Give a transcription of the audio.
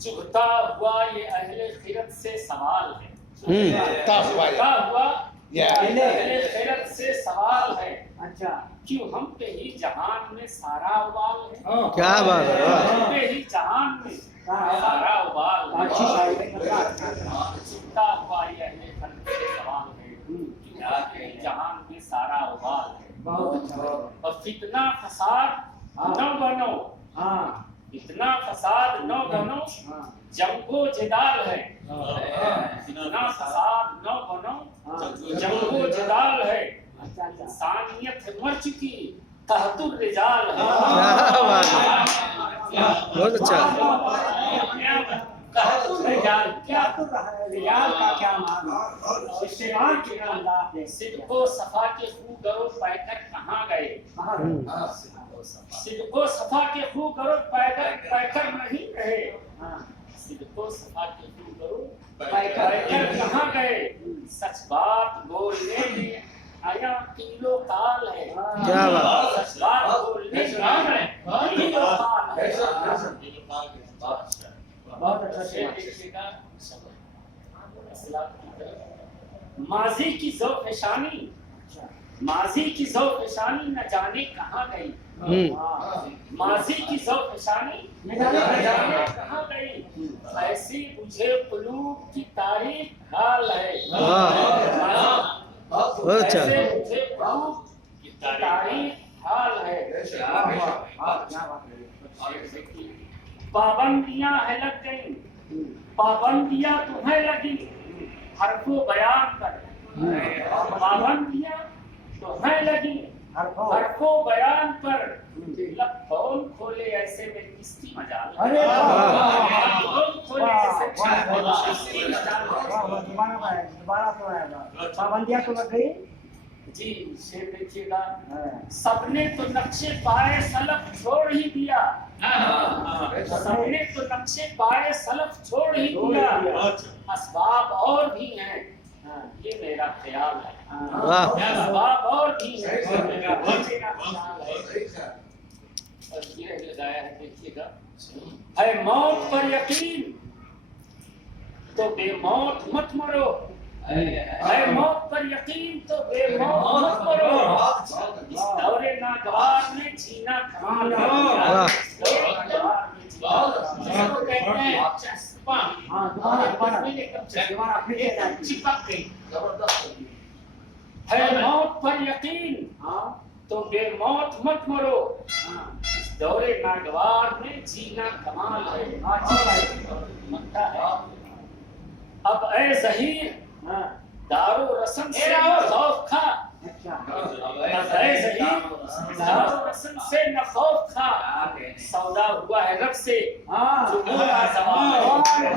چبھتا ہوا یہ اہل خیرت سے سوال ہے، چبھتا ہوا یہ اہل خیرت سے سوال ہے، اچھا کیوں ہم پہ ہی جہان میں سارا وبال ہے، کیا بات ہے، واہ۔ ہم پہ ہی جہان میں سارا وبال ہے، اچھی شاعری ہے۔ چبھتا ہوا یہ اہل خیرت سے سوال ہے، کیوں ہم پہ ہی جہان میں سارا وبال ہے، بہت اچھا۔ اور فتنہ فساد نہ بنو، ہاں اتنا فساد نہ بنو، ہاں جنگ و جدال ہے، اتنا فساد نہ بنو، جنگ و جدال ہے، اچھا اچھا انسانیت مر چکی تحت الرجال ہے، کیا بات ہے، بہت اچھا۔ تحت الرجال کیا ریال کا کیا معنی؟ استعمال کیا اللہ نے۔ صدق و صفا کے خو گرو پہ کر کہاں گئے، صدق و صفا کے خو گرو پہ کر نہیں رہے، ہاں صدق و صفا کے خو گرو پہ کر کہاں گئے، سچ بات بولنے میں آیا قیل و قال ہے، کیا بات، سچ بات بولنے میں قیل و قال ہے، بہت اچھا شعر دیکھیے گا، ماضی کی ذوق شانی، ماضی کی ذوق شانی نہ جانے کہاں گئی، ماضی کی ذوق شانی نہ جانے کہاں گئی، ایسی مجھے قلوب کی تاریخ حال ہے، بہت اچھا۔ ایسے مجھے قلوب کی تاریخ حال ہے، پابندیاں ہے لگ گئیں، پابندیاں تمہیں لگی حرف و بیان پر، پابندیاں تمہیں لگی حرف و بیان پر، لب کھول کھولے ایسے میں کستی مجال ہے، لب کھول کھولے ایسے میں کستی مجال ہے۔ دوبارہ سنائے، پابندیاں تو لگ گئی۔ جی شعر دیکھیے گا، سب نے تو نقشے پائے سلف چھوڑ ہی دیا، سب نے تو نقشے پائے سلف چھوڑ ہی دیا، اسباب اور بھی ہیں یہ میرا خیال ہے، واہ، اسباب اور بھی ہیں یہ میرا خیال ہے، اور یہ لگایا ہے دیکھیے گا، ہے موت پر یقین تو بے موت مت مرو، ہے موت پر یقین تو بے موت مت مرو، اس دور ناگوار میں جینا کمال ہے، واہ، اس دور ناگوار میں جینا، جس کو کہتے ہیں چسپاں، ہاں دوبارہ چپک گئی، ہے موت پر یقین تو بے موت مت مرو، اس دور ناگوار میں جینا کمال ہے، مکہ ہے، اب اے ظہیر دار و رسم سے نہ خوف کھا، اب اے ظہیر دار و رسم سے نہ خوف کھا، سودا ہوا ہے رب سے جو بولا زمان ہے۔